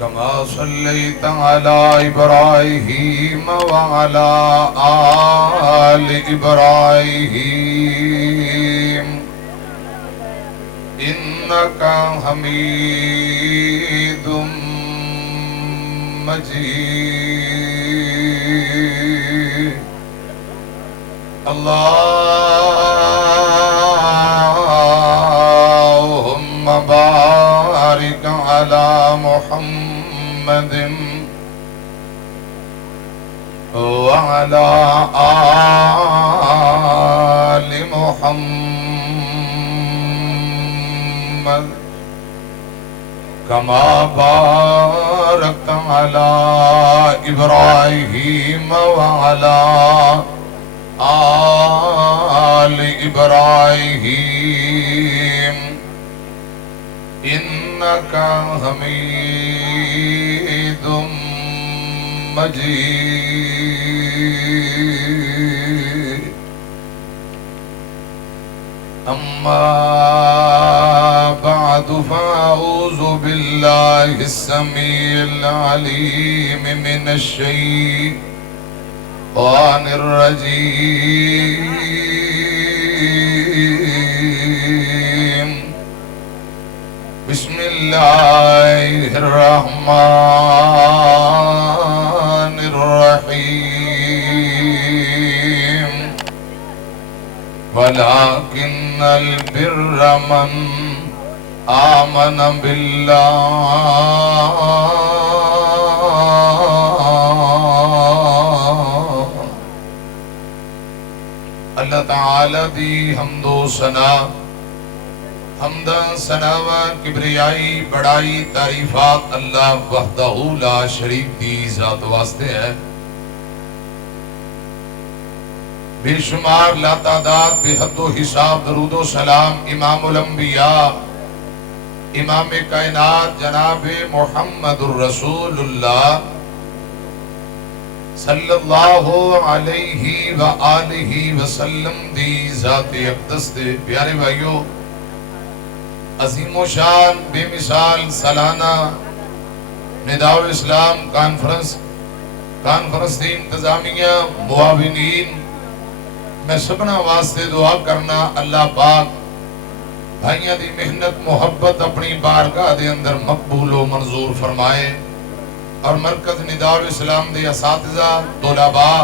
كما صليت على إبراهيم وعلى آل إبراهيم إنك حميد مجيد اللهم بارك على محمد وعلى آل محمد كما باركت على إبراهيم وعلى آل إبراهيم إنك حميد مجيد أما بعد فأعوذ بالله السميع العليم من الشيطان الرجيم بسم الله الرحمن الرحيم ولكن البر من آمن بالله اللہ تعالی دی حمد و ثنا حمدہ ثناوا کبریائی بڑائی تعریفات اللہ وحدہ لا شریک دی ذات واسطے ہے بے شمار لا تعداد بے حد و حساب درود و سلام امام الانبیاء امام کائنات جناب محمد الرسول اللہ صلی اللہ علیہ وآلہ وسلم دی ذات اقدس دے پیارے بھائیو عظیم و شان بے مثال سالانہ نداء الاسلام کانفرنس دی انتظامیہ معاونین میں سبنا واسطے دعا کرنا اللہ پاک بھائیاں دی محنت محبت اپنی بارگاہ دے اندر مقبول و منظور فرمائے اور مرکز نداء الاسلام دے اساتذہ طلباء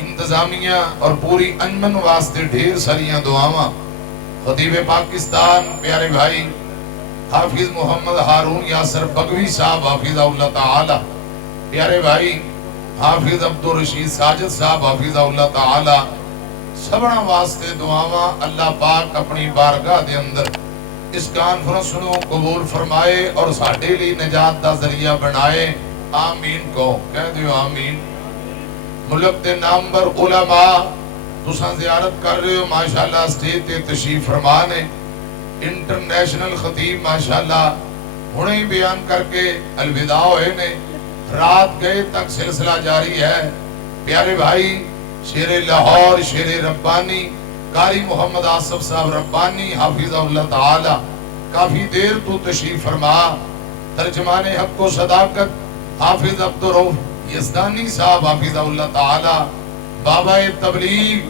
انتظامیہ اور پوری انجمن واسطے ڈھیر ساریاں دعاواں خطیب پاکستان پیارے بھائی حافظ محمد ہارون یاسر بگوی صاحب حافظہ اللہ تعالی پیارے بھائی حافظ عبدالرشید ساجد صاحب حافظہ اللہ تعالی سبنا واسطے دعاواں اللہ پاک اپنی بارگاہ دے اندر اس کانفرنس نو قبول فرمائے اور ساڈے لی نجات دا ذریعہ بنائے آمین کو کہہ دیو آمین ملک دے نامور علماء تساں زیارت کر رہے ہو ماشاءاللہ سٹیج تے تشریف فرمانے انٹرنیشنل خطیب ماشاءاللہ ہنے ہی بیان کر کے الوداع ہوئے نے رات گئے تک سلسلہ جاری ہے پیارے بھائی شیر لاہور شیر ربانی قاری محمد آصف صاحب ربانی حافظہ اللہ تعالی کافی دیر تو تشریف فرما ترجمان حق و صداقت حافظ عبدالرؤف یزدانی صاحب حافظہ اللہ تعالی بابا تبلیغ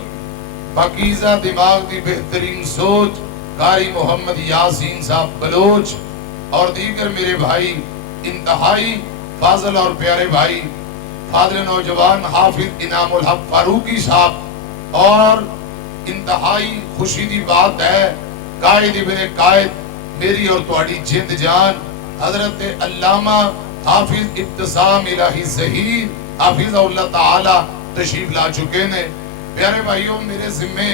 پاکیزہ دماغ دی بہترین سوچ قاری محمد یاسین صاحب بلوچ اور دیگر میرے بھائی انتہائی فاضل اور پیارے بھائی فاضل نوجوان حافظ انعام الحق فاروقی صاحب اور انتہائی خوشی دی بات ہے قائد ابن قائد میری اور تواڈی جند جان حضرت علامہ حافظ ابتسام الہی ظہیر حافظہ اللہ تعالی تشریف لا چکے نے پیارے بھائیوں میرے ذمے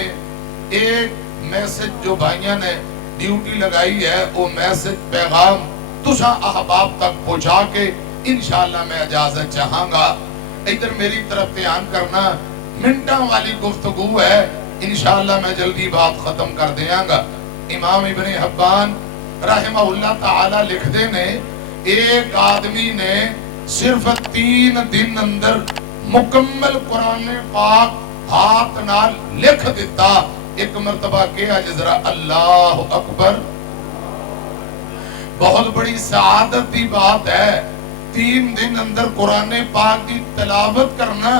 ایک میسج جو بھائیاں نے ڈیوٹی لگائی ہے وہ میسج پیغام تساں احباب تک پہنچا کے انشاءاللہ میں اجازت چاہاں گا ادھر میری طرف دھیان کرنا منٹاں والی گفتگو ہے انشاءاللہ میں جلدی بات ختم کر دیاں گا امام ابن حبان رحمہ اللہ تعالی لکھ دے نے ایک آدمی نے صرف 3 دن اندر مکمل قرآن پاک ہاتھ نال لکھ دیتا ایک مرتبہ کیا جزرا اللہ اکبر بہت بڑی سعادت کی بات ہے 3 دن اندر قرآن پاک کی تلاوت کرنا.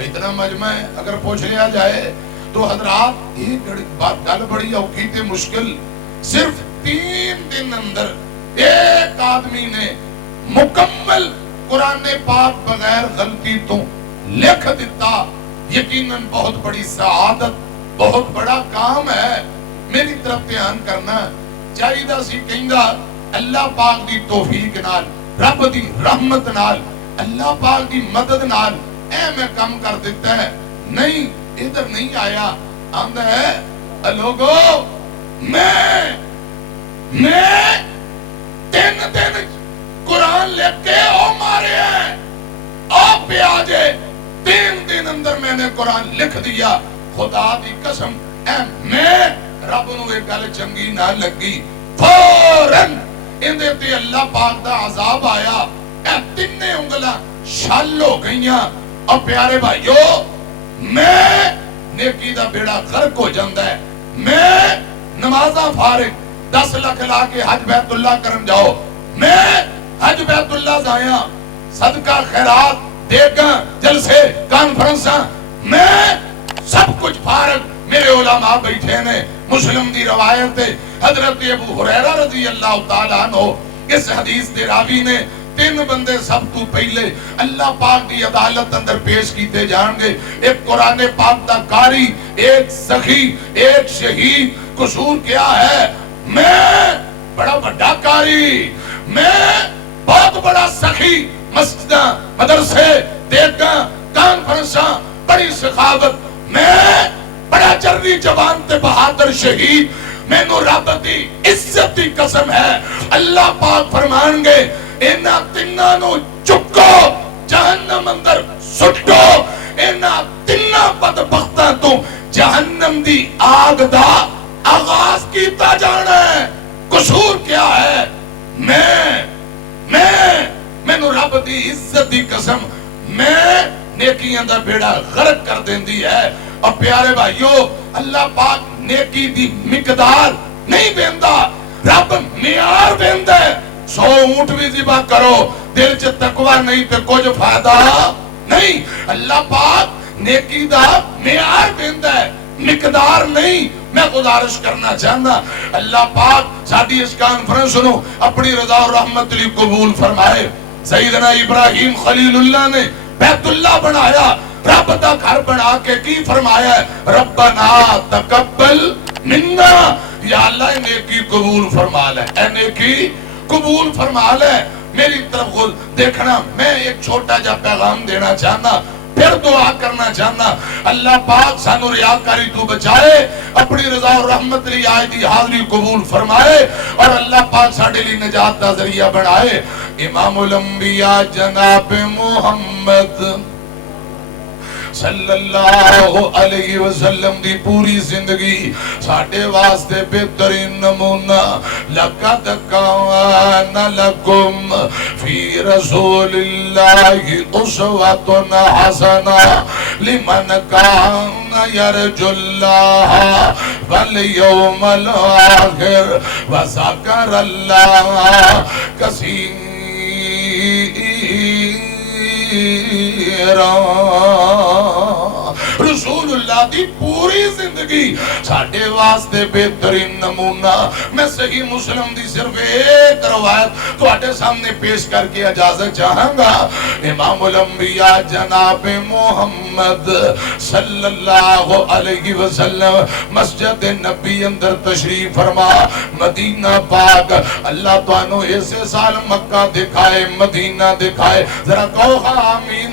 اتنا مجمع ہے اگر پوچھ لیا جائے تو حضرات یہ گل بڑی اوکھی تے مشکل. صرف 3 دن اندر ایک آدمی نے مکمل قرآن پاک بغیر غلطی تو لکھ دیتا. یقیناً بہت بڑی سعادت، بہت بڑا کام ہے. میری طرف دھیان کرنا چاہیے سی کہندا اللہ پاک دی توفیق نال، رب دی رحمت نال، اللہ پاک دی مدد نال اے میں کم کر دیتا ہے. نہیں، ادھر نہیں آیا. آندا ہے لوگو میں 3 دن قرآن لکھ کے او مارے ہیں، آپ پہ آجے 3 دن اندر میں نے قرآن لکھ دیا. خدا دی قسم اے میں رب نو ایک گل چنگی نہ لگی، فوراً اندے تے اللہ پاک دا عذاب آیا. اے 3 انگلاں شل ہو گئیاں. اور پیارے بھائیو میں نیکی دا بیڑا غرق ہو جاندہ ہے. میں نمازاں فارغ 10 لاکھ لا کے حج بیت اللہ کرن جاؤ، میں حج بیت اللہ جایا، صدقہ خیرات دیگاں جلسے کانفرنساں، میں سب کچھ فارغ. میرے علماء بیٹھے نے. مسلم دی روایت ہے حضرت ابو ہریرہ رضی اللہ تعالیٰ عنہ اس حدیث دے راوی نے 3 بندے سب تو پہلے اللہ پاک دی عدالت اندر پیش کیتے جان گے. ایک قرآن پاک دا قاری، ایک سخی، ایک شہید. قصور کیا ہے؟ میں بڑا بڑا قاری، میں بہت بڑا سخی، مسجداں مدرسے دیگاں کانفرنساں بڑی سخاوت، میں بڑا جرری جوان تے بہادر شہید. میں نو رب دی عزت دی قسم ہے اللہ پاک فرمان گے اینا 3 نو چکو جہنم اندر سٹو. اینا 3 بدبختاں تو جہنم دی آگ دا آغاز کیتا جانا ہے. قصور کیا ہے؟ میں نو رب دی عزت دی قسم میں نیکی اندر بیڑا غرق کر دیندی ہے. اور پیارے بھائیو اللہ پاک نیکی دی مقدار نہیں بیندا، رب معیار بیندا ہے. 100 اونٹ بھی ذبح کرو، دل چ تقوی نہیں تے کچھ فائدہ نہیں. اللہ پاک نیکی دا معیار بیندا ہے، مقدار نہیں. میں گزارش کرنا چاہنا اللہ پاک ساڈی اس کانفرنس نو اپنی رضا اور رحمت لی قبول فرمائے. سیدنا ابراہیم خلیل اللہ نے بیت اللہ بنایا، رب دا گھر بنا کے کی فرمایا ہے؟ ربنا تقبل منا. یا اللہ نیکی قبول فرما لے، اے نیکی قبول فرما لے. میری طرف خود دیکھنا، میں ایک چھوٹا جا پیغام دینا چاہنا، پھر دعا کرنا چاہنا. اللہ پاک سانو ریاکاری تو بچائے، اپنی رضا اور رحمت لی آئے دی حاضری قبول فرمائے، اور اللہ پاک ساڑھے لی نجات دا ذریعہ بڑھائے. امام الانبیاء جناب محمد صلی اللہ علیہ وسلم دی پوری زندگی ساڑھے واسطے بہترین نمونہ. لَقَدْ كَانَ لَكُمْ فِي رَسُولِ اللَّهِ أُسْوَةٌ حَسَنَةٌ لِمَنْ كَانَ يَرْجُو اللَّهَ وَالْيَوْمَ الْآخِرَ وَذَكَرَ اللَّهَ كَثِيرًا. رسول اللہ دی پوری زندگی ساڑھے واسطے بہترین نمونہ. میں صحیح مسلم دی صرف ایک روایت تو آٹے سامنے پیش کر کے اجازت چاہاں گا. امام الانبیاء جناب محمد صلی اللہ علیہ وسلم مسجد نبی اندر تشریف فرما. مدینہ پاک اللہ توانو ایسے سال مکہ دکھائے، مدینہ دکھائے. ذرا کہو آمین.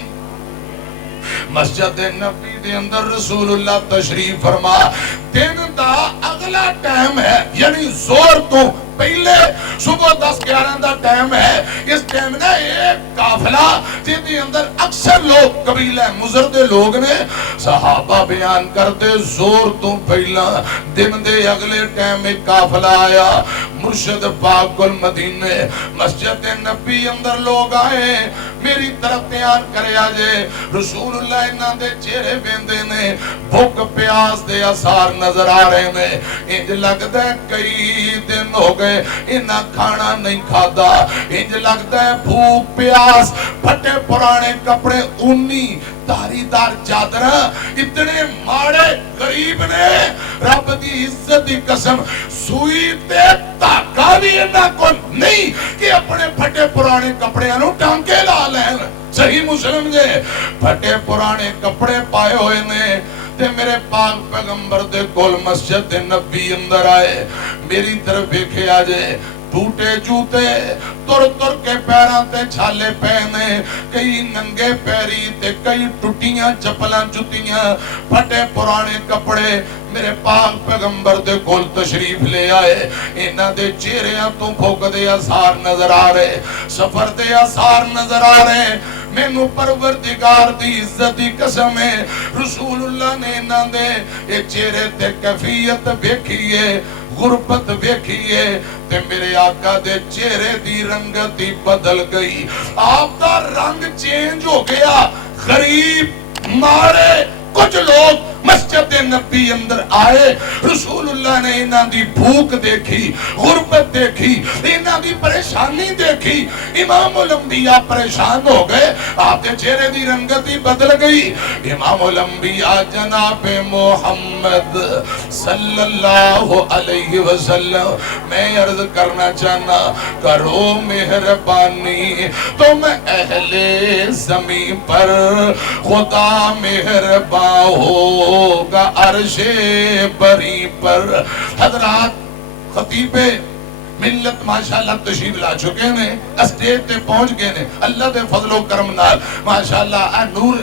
مسجد نبی دے اندر رسول اللہ تشریف فرما. دن دا اگلا ٹائم ہے، یعنی زور تو پہلے صبح 10-11 دا ٹائم ہے. اس ٹائم نے ایک قافلہ جن دے اندر اکثر لوگ قبیلہ مضر دے لوگ نے صحابہ بیان کرتے زور تو پہلا دن دے اگلے ٹائم ایک قافلہ آیا. مرشد پاک المدینے مسجد نبی اندر لوگ آئے. میری طرف دھیان کرے آجے. رسول اللہ انہاں دے چہرے بیندے نے بھوک پیاس دے اثار نظر آ رہے ہیں. انج لگتا ہے کئی دن ہو گئے گئے انہاں کھانا نہیں کھادا انج لگتا ہے بھوک پیاس پھٹے پرانے کپڑے اونی تاری دار چادر اتنے ماڑے غریب نے رب دی عزت دی قسم سوئی تے دھاگا بھی انہاں کو نہیں کہ اپنے پھٹے پرانے کپڑے انہوں ٹانکے لا لین صحیح مسلم جے پھٹے پرانے کپڑے پائے ہوئے نے تے میرے پاک پیغمبر دے کول مسجد دے نبی اندر آئے میری طرف دیکھے آجے ٹوٹے جوتے تر تر کے پیران تے چھالے پہنے کئی ننگے پیری تے کئی ٹوٹیاں چپلاں جتیاں پھٹے پرانے کپڑے میرے پاک پیغمبر دے کول تشریف لے آئے انہاں دے چہریاں تو بھوک دے آثار نظر آ رہے سفر دے آثار نظر آ رہے مینوں پروردگار دی عزت دی قسم ہے رسول اللہ نے انہاں دے ایک چہرے تے کیفیت ویکھیے غربت ویکھیے تے میرے آقا دے چہرے دی رنگتی بدل گئی آپ دا رنگ چینج ہو گیا غریب مارے کچھ لوگ مسجد نبی اندر آئے رسول اللہ نے انہاں دی بھوک دیکھی غربت دیکھی انہاں دی پریشانی دیکھی امام الانبیاء پریشان ہو گئے آپ کے چہرے دی رنگتی بدل گئی امام الانبیاء جناب محمد صلی اللہ علیہ وسلم میں عرض کرنا چاہنا کرو مہربانی تم اہل زمین پر خدا مہربان ہوگا عرش بری پر حضرات خطیب ملت ماشاءاللہ تشریف لا چکے نے اسٹیج تے پہنچ گئے نے اللہ دے فضل و کرم نال ماشاءاللہ نور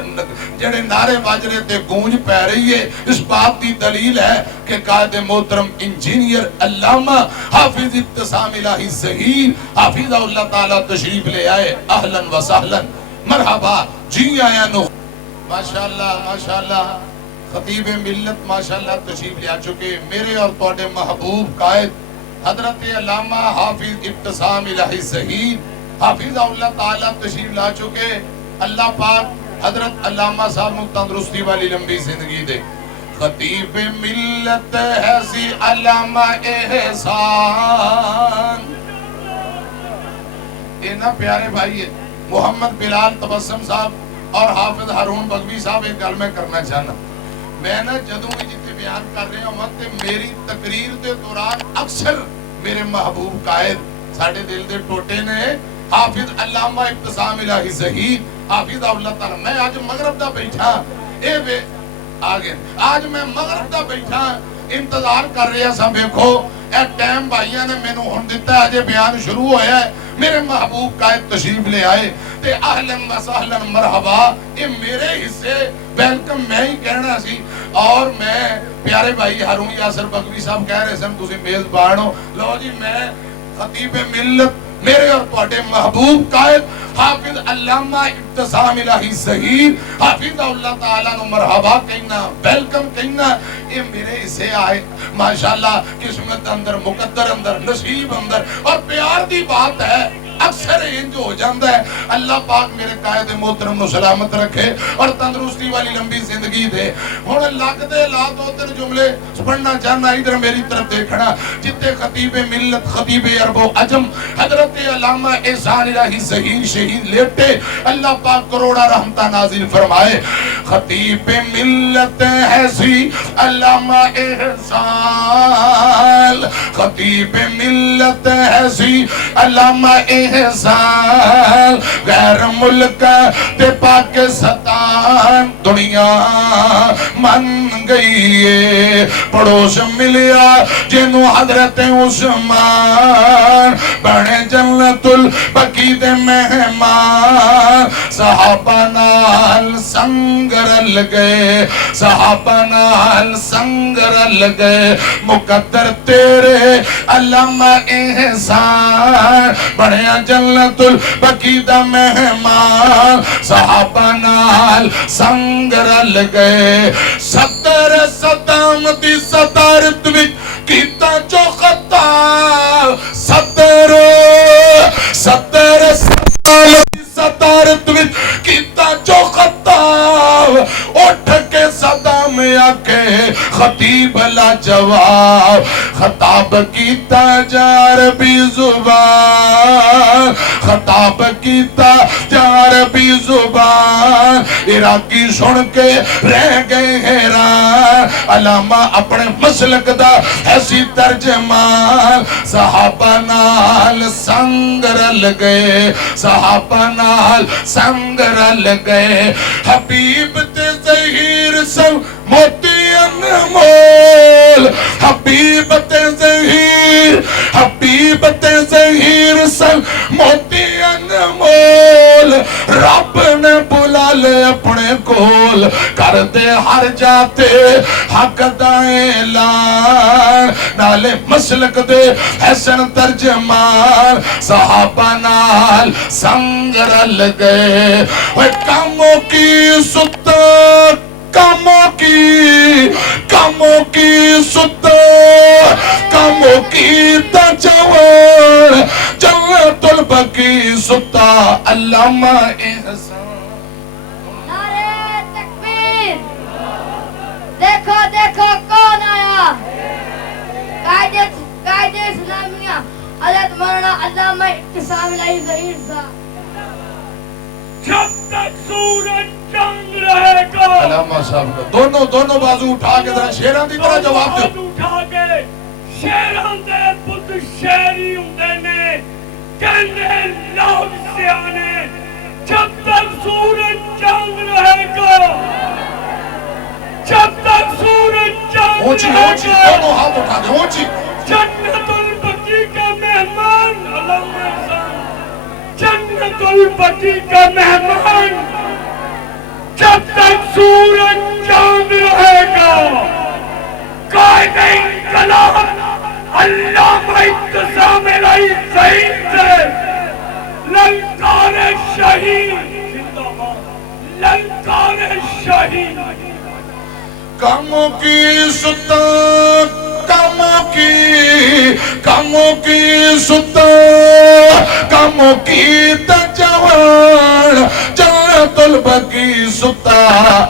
جڑے نعرے باجرے تے گونج پہ رہی ہے اس بات دی دلیل ہے کہ قائد محترم انجینئر علامہ حافظ ابتسام الہی ظہیر حافظ اللہ تعالی تشریف لے آئے اہلاً و سہلاً مرحبا جی آیا نو ماشاءاللہ خطیب ملت ماشاءاللہ تشریف لے آ چکے میرے اور توڑے محبوب قائد حضرت علامہ حافظ ابتسام الہی ظہیر حافظ اللہ تعالیٰ تشریف لا چکے اللہ پاک حضرت علامہ صاحب نو تندرستی والی لمبی زندگی دے خطیب ملت ہے سی علامہ احسان اینا پیارے بھائی محمد بلال تبسم صاحب اور حافظ ہارون بغوی صاحب ایک گل میں کرنا چاہنا میں نے جدوں میں جتے بیان کر رہے ہوں تے میری تقریر دے دوران اکثر میرے محبوب قائد ساڑھے دل دے ٹوٹے نے حافظ علامہ ابتسام الہی ظہیر حافظ اللہ تعالیٰ میں آج مغرب دا بیٹھا اے بے آگے آج میں مغرب دا بیٹھا انتظار کر رہے ہیں سب دیکھو اے ٹائم بھائیاں نے میں نے ہن دیتا ہے آج بیان شروع ہویا ہے میرے محبوب قائد تشریف لے آئے تے اہلاً و سہلاً مرحبا یہ میرے حصے ویلکم میں ہی کہنا سی اور میں پیارے بھائی ہارون یاسر بغوی صاحب کہہ رہے سن تسی میزبان ہو لو جی میں خطیب ملت میرے اور تواڈے محبوب قائد حافظ علامہ ابتسام الہی ظہیر حافظ اللہ تعالیٰ نو مرحبا کہنا ویلکم کہنا یہ میرے حصے آئے ماشاءاللہ قسمت اندر مقدر اندر نصیب اندر اور پیار دی بات ہے اکثر انج ہو جاندہ ہے اللہ پاک میرے قائد محترم نو سلامت رکھے اور تندرستی والی لمبی زندگی دے ہن لگ دے لا دو تر جملے پڑھنا چاہنا ادھر میری طرف دیکھنا جتے خطیب ملت خطیب عرب و عجم حضرت علامہ احسان الہی ظہیر شہید لیٹے اللہ پاک کروڑا رحمتہ نازل فرمائے خطیب ملت ہے سی علامہ احسان خطیب ملت ہے سی علامہ احسان غیر ملک تے پاکستان دنیا من گئی ہے پڑوس ملیا جنو حضرت عثمان بڑے جنت البقیع دے مہمان صحابہ نال سنگر گئے صحابہ نال سنگر گئے مقدر تیرے علامہ احسان بڑے جنت البقیع دا مہمان صحابہ نال سنگر گئے ستر صدام دی صدارت وچ کیتا جو خطا ستر صدارت وچ کیتا جو خطا اٹھ کے صدام آکے خطیب لا جواب خطاب کیتا جار بھی زبان خطاب کیتا جار بھی زبان عراقی سن کے رہ گئے حیران علامہ اپنے مسلک دا ایسی ترجمان صحابہ نال سنگ رل گئے صحابہ نال سنگ رل گئے حبیب تے ظہیر سب موتی انمول حبیب تے ظہیر حبیب تے ظہیر سب موتی انمول رب نے بلا لے اپنے کول کر دے ہر جاتے حق دائیں لان نالے مسلک دے حسن ترجمان صحابہ نال سنگ رل گئے وہ کاموں کی ستر کاموں کی ستر کاموں کی تجور جنت البقی ستا علامہ احسان نعرہ تکبیر دیکھو دیکھو کون آیا قائد اسلامیہ حضرت مولانا علامہ اعتصام الہی ظہیر صاحب جب تک سورج چاند رہے گا علامہ صاحب کا دونوں بازو اٹھا کے ذرا شیران دی طرح جواب دو اٹھا کے شیران دے پت شیری ہوندے نے کہنے لوگ سیانے جب تک سورج چاند رہے گا جب تک سورج چاند اونچی رہے اونچی گا دونوں ہاتھ اٹھا دے اونچی جنت البقی کا مہمان علامہ احسان جنت البقی کا مہمان جب تک سورج چاند رہے گا قائد انقلاب علامہ اعتصام الہی ظہیر سے للکار شہید زندہ باد للکار شہید کاموں کی ستر کاموں کی ستر کاموں کی تجوان جنت البقی ستا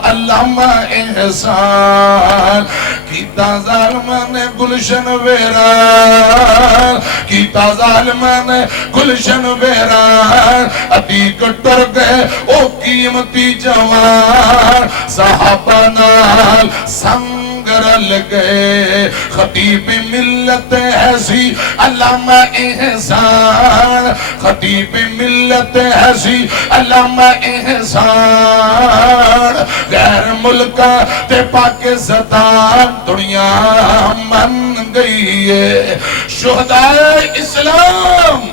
علامہ احسان کیتا ظالمان گلشن ویران کیتا ظالمان گلشن ویران عتیق ٹر گئے او قیمتی جوان صحابہ نال سنگ رل گئے خطیب ملت ایسی علامہ احسان خطیب ملت ایسی علامہ احسان غیر ملکہ تے پاکستان دنیا من گئی ہے شہدائے اسلام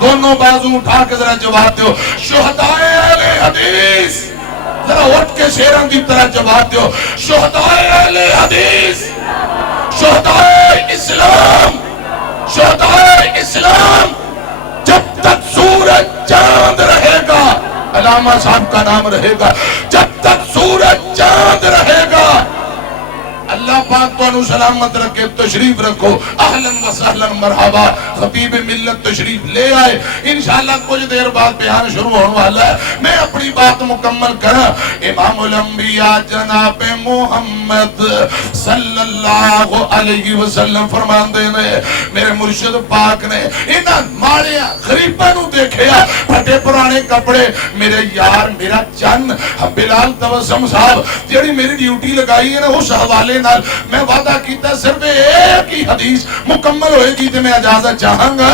دونوں بازو اٹھا کے ذرا جواب دو شہدائے اہل حدیث ذرا اٹھ کے شیران دی طرح جواب دو شہدائے اہل حدیث شہدائے اسلام شہدائے اسلام جب تک سورج چاند رہے گا علامہ صاحب کا نام رہے گا جب تک سورج چاند رہے گا اللہ پاک تو انہوں سلامت رکھے تشریف رکھو اہلاً و سہلاً مرحبا خطیب ملت تشریف لے آئے انشاءاللہ کچھ دیر بعد بیان شروع ہونے والا ہے میں اپنی بات مکمل کرا امام الانبیاء جناب محمد صلی اللہ علیہ وسلم فرمان دینے میرے مرشد پاک نے انہاں ماڑیاں غریباں نو دیکھیا پھٹے پرانے کپڑے میرے یار میرا چن بلال تبسم صاحب جیڑی میری ڈیوٹی لگائی ہے نا اس حوالے نال میں وعدہ کیتا صرف ایک ہی حدیث مکمل ہوئے گی تے میں اجازت چاہاں گا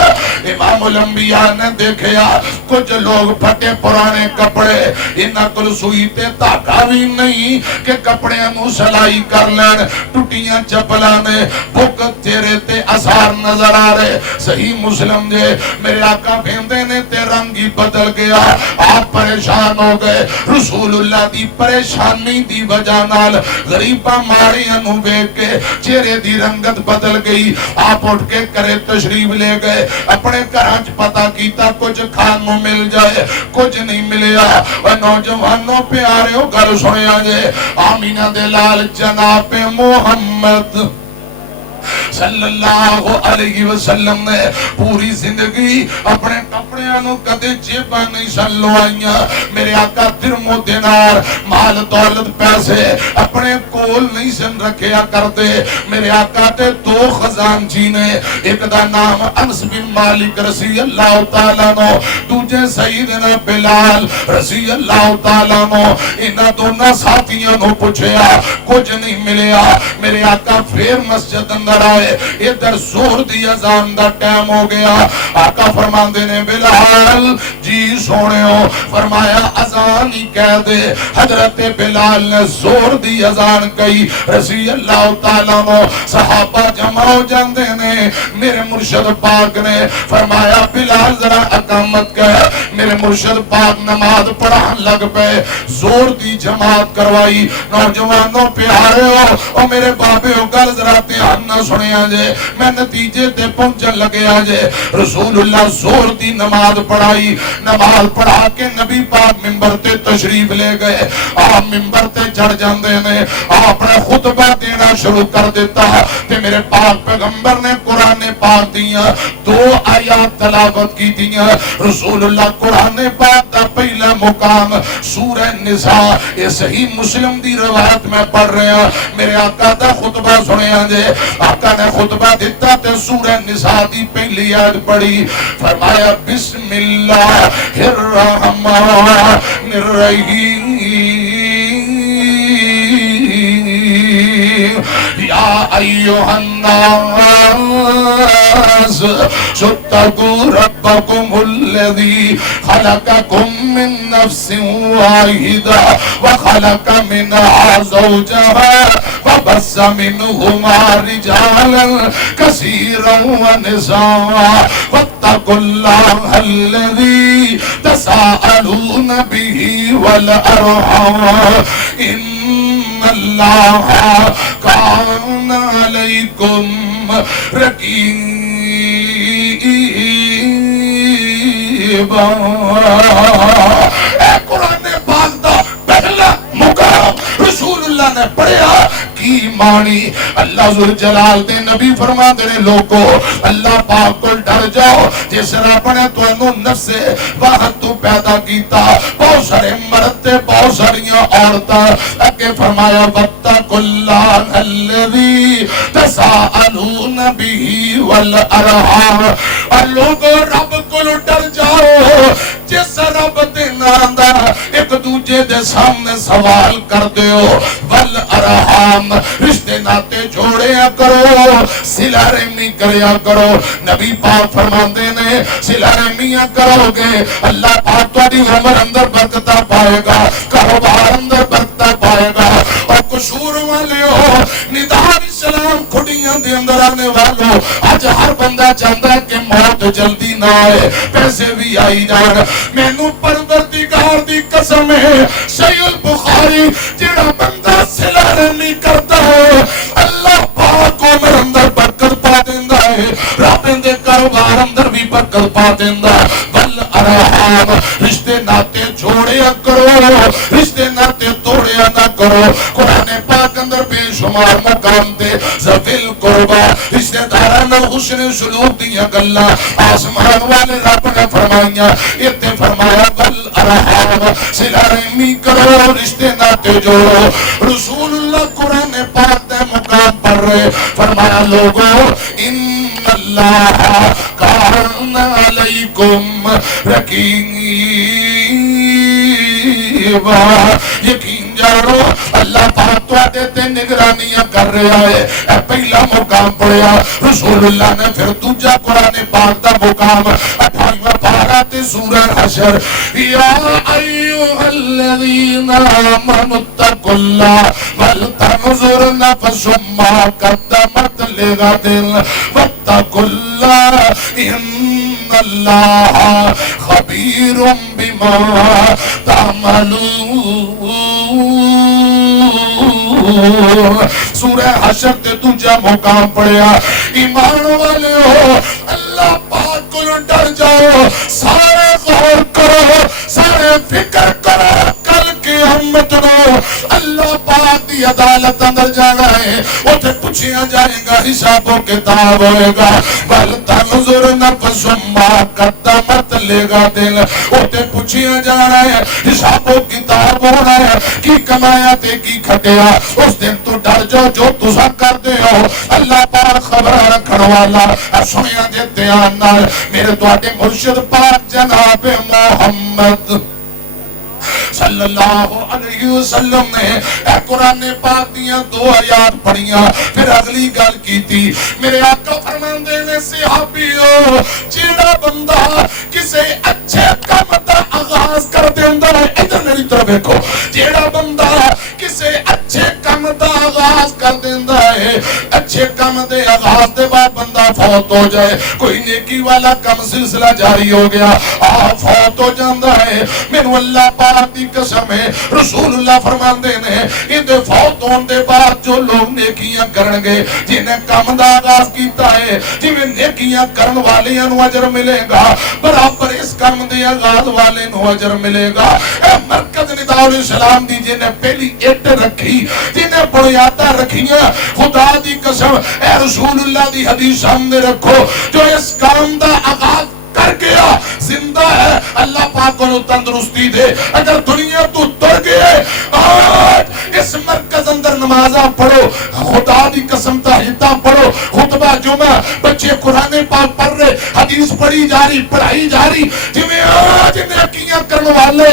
امام الانبیاء نے دیکھیا کچھ لوگ پھٹے پرانے کپڑے انہاں کل سوئی تے تاکا بھی نہیں کہ کپڑے انہوں سلائی کر لین ٹوٹیاں چپلاں نے بھوک تیرے تے اثار نظر آ رہے صحیح مسلم دے میرے آقا پھیندے نے تے رنگی بدل گیا آپ پریشان ہو گئے رسول اللہ دی پریشانی دی وجہ نال غریبہ ماری انہوں بیک کے چہرے دی رنگت بدل گئی آپ اٹھ کے کرے تشریف لے گئے اپنے کرانچ پتا کیتا کچھ کھانوں مل جائے کچھ نہیں ملیا اور نوجوانوں پیارے ہو گھر سنے آجے آمینہ دلال جناب محمد صلی اللہ علیہ وسلم نے پوری زندگی اپنے کپڑیاں نو کدے جیباں نہیں سن لوائیاں. میرے آقا درم و دینار مال دولت پیسے اپنے کول نہیں سن رکھیا کرتے. میرے آقا تے دو خزانچی نے, ایک دا نام انس بن مالک رضی اللہ تعالیٰ نو, دوجے سیدنا بلال رضی اللہ تعالیٰ نو. انہاں دونوں ساتھیاں نو پوچھیا, کچھ نہیں ملیا. میرے آقا پھر مسجد اندر آئے, ادھر زور دی اذان دا ٹائم ہو گیا. آقا فرماندے نے بلال جی سونے ہو, فرمایا اذان ہی کہہ دے. حضرت بلال نے زور دی اذان کہی رضی اللہ تعالیٰ عنہ. صحابہ جمع ہو جاندے نے, میرے مرشد پاک نے فرمایا بلال ذرا اقامت کہہ. میرے مرشد پاک نماز پڑھان لگ پہ, زور دی جماعت کروائی. نوجوانوں پیارے ہو اور میرے بابے ہو, گل ذرا دھیان نہ سنیا جے, میں نتیجے تے پہنچن لگیا جے. رسول اللہ زور دی نماز پڑھائی. نماز پڑھا کے نبی پاک منبر تے تشریف لے گئے. آپ منبر تے چڑھ جاندے نے, آپ نے خطبہ دینا شروع کر دیتا. تے میرے پاک پیغمبر نے قرآن پاک دیاں 2 آیات تلاوت کی دیاں. رسول اللہ قرآن پاک دا پہلا مقام سورہ نساء, یہ صحیح مسلم دی روایت میں پڑھ رہے ہیں. میرے آقا دا خطبہ سنیا جے. آقا نے خطبہ دیتا تے سورہ نساء دی پہلی آیت پڑھی. فرمایا بسم اللہ الرحمن الرحیم یا ایھا الناس اتقوا ربکم الذی خلقکم من نفس واحدہ وخلق منہا زوجہا وبث منہما رجالا کثیرا ونساء واتقوا اللہ الذی تساءلون بہ والارحام ان اللہ کان علیکم رقیبا. اے قرآن پاک دا پہلا مقام رسول اللہ نے پڑھیا کی مانی. اللہ ذوالجلال دے نبی فرما دے لوگو اللہ پاک کو ڈر جاؤ. جس رب نے تانوں نفس واحد تو پیدا کیتا, بہت سارے مرد تے بہت ساریاں عورتاں, اگے فرمایا واتقوا اللہ الذی تساءلون بہ والارحام. اور لوگو رب کو ڈر جاؤ جس رب دے نام دا ایک دوجے دے سامنے سوال کر دیو. والارحام رشتے ناتے جوڑیا کرو, صلہ رحمی کریا کرو. نبی پاک فرماندے نے صلہ رحمیاں کرو گے اللہ پاک تہاڈی عمر اندر برکت پائے گا, کاروبار اندر برکت پائے گا. اور قصور والے ہو ندار اسلام کھڑیاں دے اندر آنے والوں, آج ہر بندہ چاہتا ہے کہ موت جلدی نہ آئے, پیسے بھی آئی جان. مینوں پروردگار دی قسم ہے صحیح البخاری جڑا بندہ صلہ رحمی کرتا ہے اللہ پاک عمر اندر برکت پا دیندا ہے, رب دے کاروبار اندر بھی برکت پا دیندا ہے. والارحام رشتے ناتے جوڑیا کرو, رشتے ناتے توڑیا نہ کرو. قرآن پاک اندر بے شمار مقام دے ذویل قربا رشتے داراں حسن سلوک دیاں گلاں آسمان والے رب نے فرمائیاں. اتنے فرمایا والارحام صلہ رحمی کرو, رشتے ناتے جوڑو. رسول اللہ قرآن پاک دے مقام پر رہے, فرمایا لوگو ان اللہ کان علیکم رقیبا. یقین جانو اللہ پاک تواڈے تے نگرانیاں کر رہا ہے. اے پہلا مقام پڑھیا رسول اللہ نے. پھر دوجا قرآن پاک دا مقام 28واں پارہ تے سورہ حشر یا ایھا الذین آمنوا اتقوا اللہ ولتنظر نفس ما قدمت لغد واتقوا اللہ ان اللہ خبیر بما تعملون. سورہ حشر تے دوجا مقام پڑھیا. ایمان والے ہو اللہ پاک کو ڈر جاؤ, سارے غور کرو, سارے فکر کرو, کل قیامت نو اللہ پاک دی عدالت اندر جانا ہے، اتنے پوچھیا جائے گا، حساب و کتاب ہوئے گا، بل تنظر نفس ما قدمت لے گا دل، اتنے پوچھیا جانا ہے، حساب و کتاب ہونا ہے، کی کمایا تے کی کھٹیا، اس دن تو ڈر جو جو تسا کر دے ہو، اللہ پاک خبر رکھن والا، سنیا جے دھیان نال میرے تواڈے مرشد پاک جناب محمد صلی اللہ علیہ وسلم نے اے قرآن پاک دیاں 2 آیات پڑھیاں، پھر اگلی گل کی تھی، میرے آقا فرماندے نے صحابیو جیڑا بندہ کسے اچھے کام دا آغاز کر دیندا ہے، ادھر میری طرف دیکھو، جیڑا بندہ کسے اچھے کام دا آغاز کر دیندا ہے، اچھے کام دے آغاز دے بعد بندہ فوت ہو جائے، کوئی نیکی والا کم سلسلہ جاری ہو گیا، آپ فوت ہو جاندہ ہے، مینوں اللہ پاک دی قسم ہے، رسول اللہ فرماندے نے اندے فوت ہون دے بعد جو لوگ نیکیاں کرنگے، جنہیں کم دا آغاز کیتا ہے، جنہیں نیکیاں کرن والیاں نو اجر ملے گا، برابر اس کم دے آغاز والے نو اجر ملے گا۔ اے مرکز نداء الاسلام دی جنہیں پہلی اٹ رکھی، جنہیں بنیادہ رکھیاں، خدا دی قسم اے رسول اللہ دی حدیث سامنے رکھو، جو اس کام دا آغاز کر گیا زندہ ہے، اللہ پاک کو تندرستی دے، اگر دنیا تو تر گئے، آج اس مرکز اندر نمازہ پڑھو، خدا دی قسم تحیدہ پڑھو، خطبہ جمعہ بچے قرآن پاک پڑھ رہے، حدیث پڑھی جاری پڑھائی جاری، جنہیں آج نیکیاں کرنے والے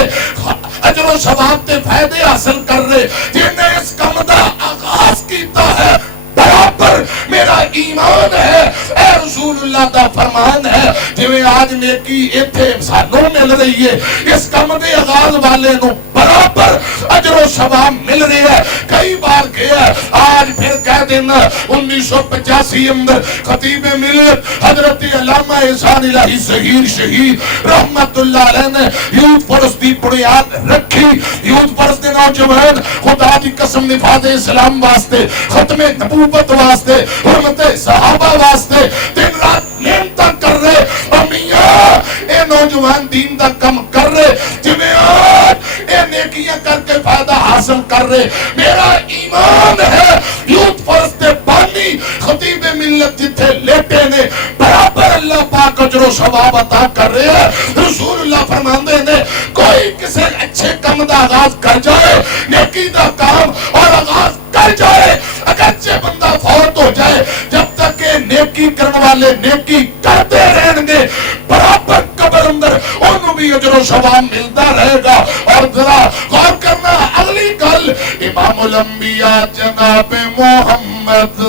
اجر و ثواب تے فائدے حاصل کر رہے، جنہیں اس کام دا آغاز کیتا ہے، برابر میرا ایمان ہے، اے رسول اللہ دا فرمان ہے، جویں آج نیکی ایتھے سانوں مل رہی ہے، اس کم دے آغاز والے نو برابر اجر و ثواب مل رہی ہے۔ کئی بار گیا آج پھر کہہ دینا 1985 اندر خطیب ملت حضرت علامہ احسان الہی صغیر شہید رحمت اللہ علیہ نے یوتھ فرس دی بنیاد رکھی، یوتھ فرس دے نوجوان خدا دی قسم نفاذ اسلام واسطے، ختم نبوت واسطے، حرمت صحابہ واسطے دن رات محنت کر رہے، اور میاں اے نوجوان دین دا کم کر رہے، جنہیں آج اے نیکیاں کر کے فائدہ حاصل کر رہے۔ میرا ایمان ہے یوتھ فرس دے بانی خطیب ملت جتھے لیٹے نے برابر اللہ پاک اجر و ثواب عطا کر رہے ہیں۔ رسول اللہ فرماندے نے کوئی کسی اچھے کم دا آغاز کر جائے، نیکی دا کام اور آغاز کر جائے، اگرچہ بندہ فوت ہو جائے، جب تک کہ نیکی کرنے والے نیکی کرتے رہیں گے، برابر قبر اندر انہوں بھی اجر و ثواب ملتا رہے گا۔ اور ذرا غور کرنا اگلی گل، امام الانبیاء جناب محمد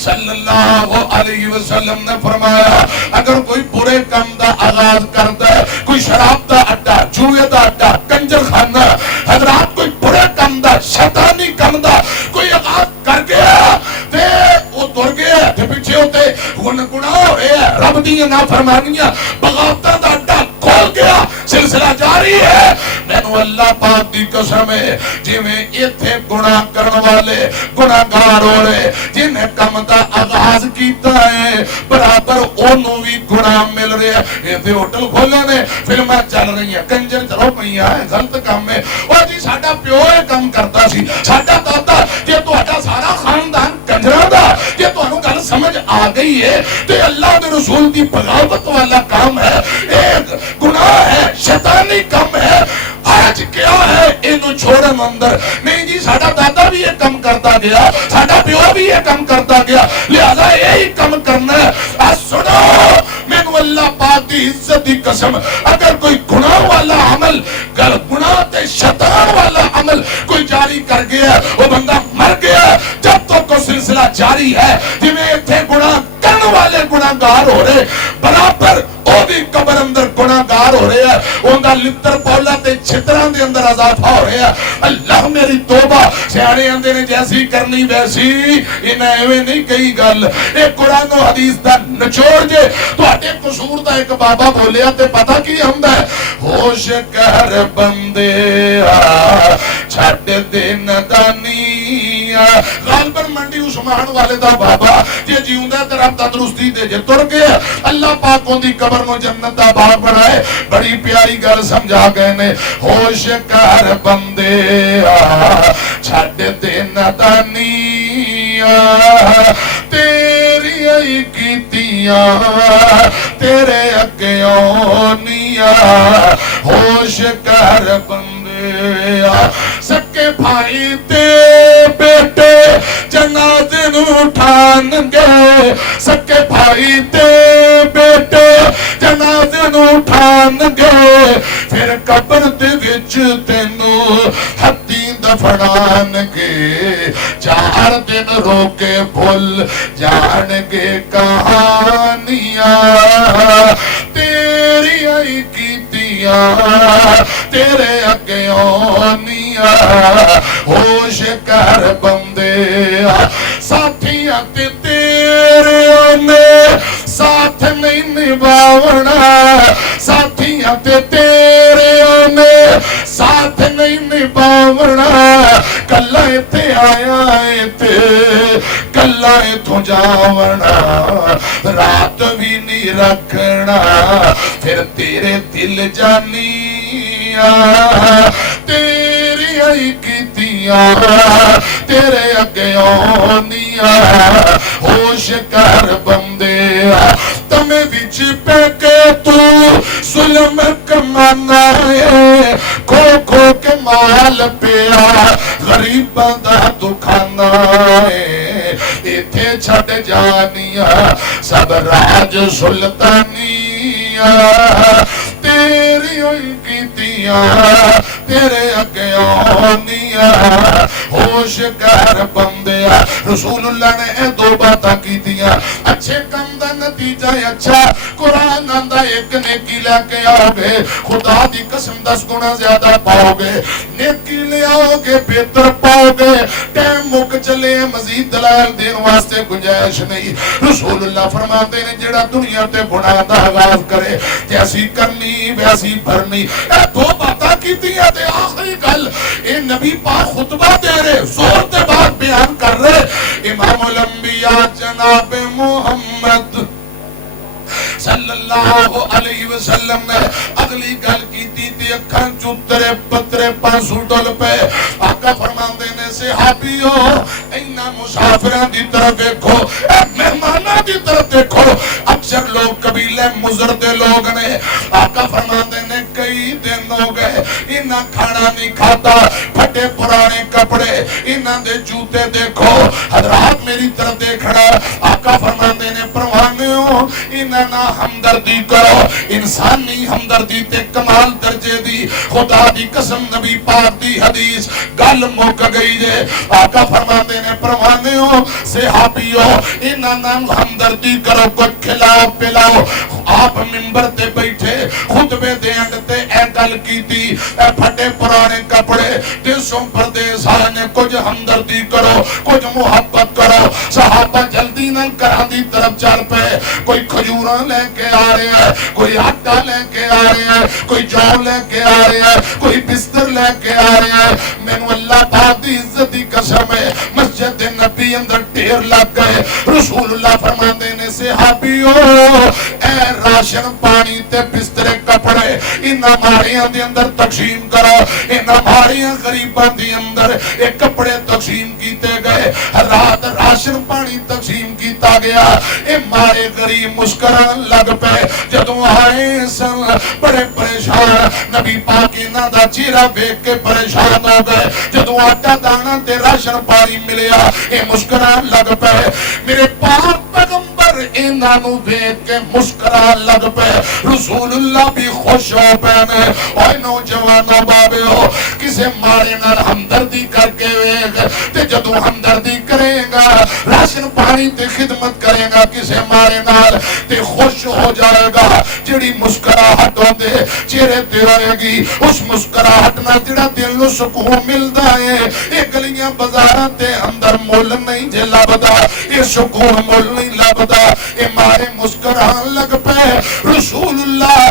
صلی اللہ علیہ وسلم نے فرمایا اگر کوئی برے کام دا آغاز کرتا ہے، کوئی شراب دا اڈا، جوئے دا اڈا، کنجر خانہ، حضرات کوئی برے کام دا شیطانی کام دا کوئی آغاز کر گیا تے وہ دور گیا تے پیچھے ہوتے گناہ ہو رہے ہیں، رب دی نافرمانیاں، بغاوتاں دا اڈا کھول گیا، سلسلہ جاری ہے۔ مینوں اللہ پاک دی قسم ہے جویں ایتھے گناہ کرن والے گناہگار ہو رہے، جنہیں کم دا آغاز کیتا ہے برابر انہوں بھی گناہ مل رہے ہیں۔ ایتھے ہوٹل کھولے نے، فلمیں چل رہی ہیں، کنجر چلو پئیاں ہے، غلط کام ہے۔ اور جی ساڈا پیو یہ کام کرتا سی، ساڈا دادا، جے تہاڈا سارا خاندان کنجراں دا، جے تہانوں گل سمجھ آ گئی ہے تے اللہ دے رسول دی بغاوت والا کام ہے، ایک گناہ ہے، شیطانی کام ہے۔ آج کیا ہے انہوں چھوڑن اندر نہیں جی ساڈا دادا بھی یہ کم کرتا گیا، ساڈا پیو بھی یہ کم کرتا گیا، لہذا یہی کم کرنا ہے۔ سنو مینوں اللہ پاک دی عزت دی قسم، اگر کوئی گناہ والا عمل، گناہ تے شیطان والا عمل کوئی جاری کر گیا، وہ بندہ مر گیا، جب تک کو سلسلہ جاری ہے، جنہیں ایتھے گناہ کرنے والے گناہگار ہو رہے، برابر وہ بھی قبر اندر گناہگار ہو رہے ہیں، ان کا لتر پولا تے چھتران دے اندر اضافہ ہو رہے ہیں۔ اللہ میری توبہ، سیانے اندے نے جیسی کرنی ویسی، انہیں ایویں نہیں کئی گل، ایک قرآن و حدیث دا نچوڑ جے تو اٹھے قصور دا ایک بابا بولیا تے پتہ کی ہم دا ہے، ہوش کر بندے چھٹ دے ندانی غالباً منڈی عثمان والے دا بابا جے جیوندا تے رب تندرستی دے جے تر گیا اللہ پاک اون دی قبر نو جنت دا باغ بنائے بڑی پیاری گل سمجھا گئے نے ہوش کر بندے چھڈ دے نادانی تیری ای کیتیاں تیرے اگے آنیاں ہوش کر بندے سکے بھائی تے بیٹے جنازے نو اٹھان گے سکے بھائی تے بیٹے جنازے نو اٹھان گے پھر قبر دے وچ تینوں ہتھی دفنان گے 4 دن روکے بھول جان گے کہانیاں تیری آئی کیتیاں تیرے اگے آنیاں ہوش کر بندے ساتھیاں تے تیرے آنے ساتھ نہیں نبھاونا ساتھیاں تے تیرے آنے ساتھ نہیں نبھاونا کلا ایتھے آیا ایتھے کلا ایتھوں جاونا رات بھی نہیں رکھنا پھر تیرے دل جانیاں تیری آئی کیتیاں تیرے اگے آنیاں ہوش کر بندے تمہیں وچ پہ کے تو ظلم کمانا ہے کھو کھو کے مال پیا غریباں دا دکھانا ہے ایتھے چھڈ جانیاں سب راج سلطانیاں تیری ہوئی کیتیاں تیرے اگے آنیاں ہوش کر بندے رسول اللہ نے اے 2 باتاں کیتیاں اچھے کم دا نتیجہ اچھا قرآن آندا ایک نیکی لے کے آؤ گے خدا دی قسم 10 گنا زیادہ پاؤ گے نیکی لے آؤ گے بہتر پاؤ گے ٹائم مک چلے مزید دلائل دین واسطے گنجائش نہیں رسول اللہ فرماتے ہیں جڑا دنیا تے گناہ دا آغاز کرے جیسی کرنی ویسی بھرنی اے 2 باتاں کیتیاں تے آخری گل اے نبی پاک خطبہ دے رہے زور دے بات بیان کر رہے امام الانبیاء جناب محمد صلی اللہ علیہ وسلم نے اگلی گل کی تھی اکھاں چترے پترے پانسو ڈول پہ آقا فرماندے نے صحابیو اینا مسافران دی طرف دیکھو اے مہمانہ دی طرف دیکھو اکثر لوگ قبیلے مزردے لوگ نے آقا فرماندے نے کئی دن ہو گئے انہاں کھانا نہیں کھاتا پھٹے پرانے کپڑے انہاں دے جوتے دیکھو حضرات میری طرف دیکھنا آقا فرماندے نے پروانیوں انہاں نہ ہمدردی کرو انسانی ہمدردی تے کمال درجے دی خدا دی قسم نبی پاک دی حدیث گل موک گئی جے آقا فرماتے نے پروانیوں صحابیوں انہاں نام ہمدردی کرو کچھ کھلاؤ پلاؤ آپ منبر تے بیٹھے خطبے دین تے اے گل کی تھی اے پھٹے پرانے کپڑے دیسوں پردیس آنے کچھ ہمدردی کرو کچھ محبت کرو صحابہ جلدی نہ کران دی طرف چل پہ کوئی کھجوراں لے کے آ رہے ہیں کوئی آٹا لے کے آ رہے ہیں کوئی جو لے کے آ رہے ہیں کوئی بستر لے کے آ رہے ہیں میں نو اللہ پاک دی عزت دی قسم ہے مسجد نبی اندر ڈھیر لگ گئے رسول اللہ فرماندے نے صحابیو اے راشن پانی تے بستر کپڑے ان ہماریاں دے اندر تقسیم کرو ان ہماریاں غریباں دے اندر ایک کپڑے تقسیم کیتے گئے رات راشن پانی تقسیم کیتا گیا اے مارے غریب مسکران لگ پہ جدوں آئے سن بڑے پریشان نبی پاک انہاں دا چہرہ دیکھ کے پریشان ہو گئے جدوں آٹا دانا تے راشن پانی ملیا اے مسکران لگ پہ میرے پاک پیغمبر انہاں نو دیکھ کے مسکران لگ پہ رسول اللہ بھی خوش ہو پہ نے اوے نوجوانوں بابے ہو کسے مارے نال ہمدردی کر کے ویکھ تے جدوں ہمدردی کرے گا راشن پانی تے خدمت کرے گا کسے مارے نال تے خوش ہو جائے گا جڑی مسکراہٹ ہوندے چہرے تے آئے گی اس مسکراہٹ نال جڑا دل نو سکون ملدا ہے اے گلیاں بازاراں تے اندر مول نہیں جے لبدا اے سکون مول نہیں لبدا اے مارے مسکران لگ پے رسول اللہ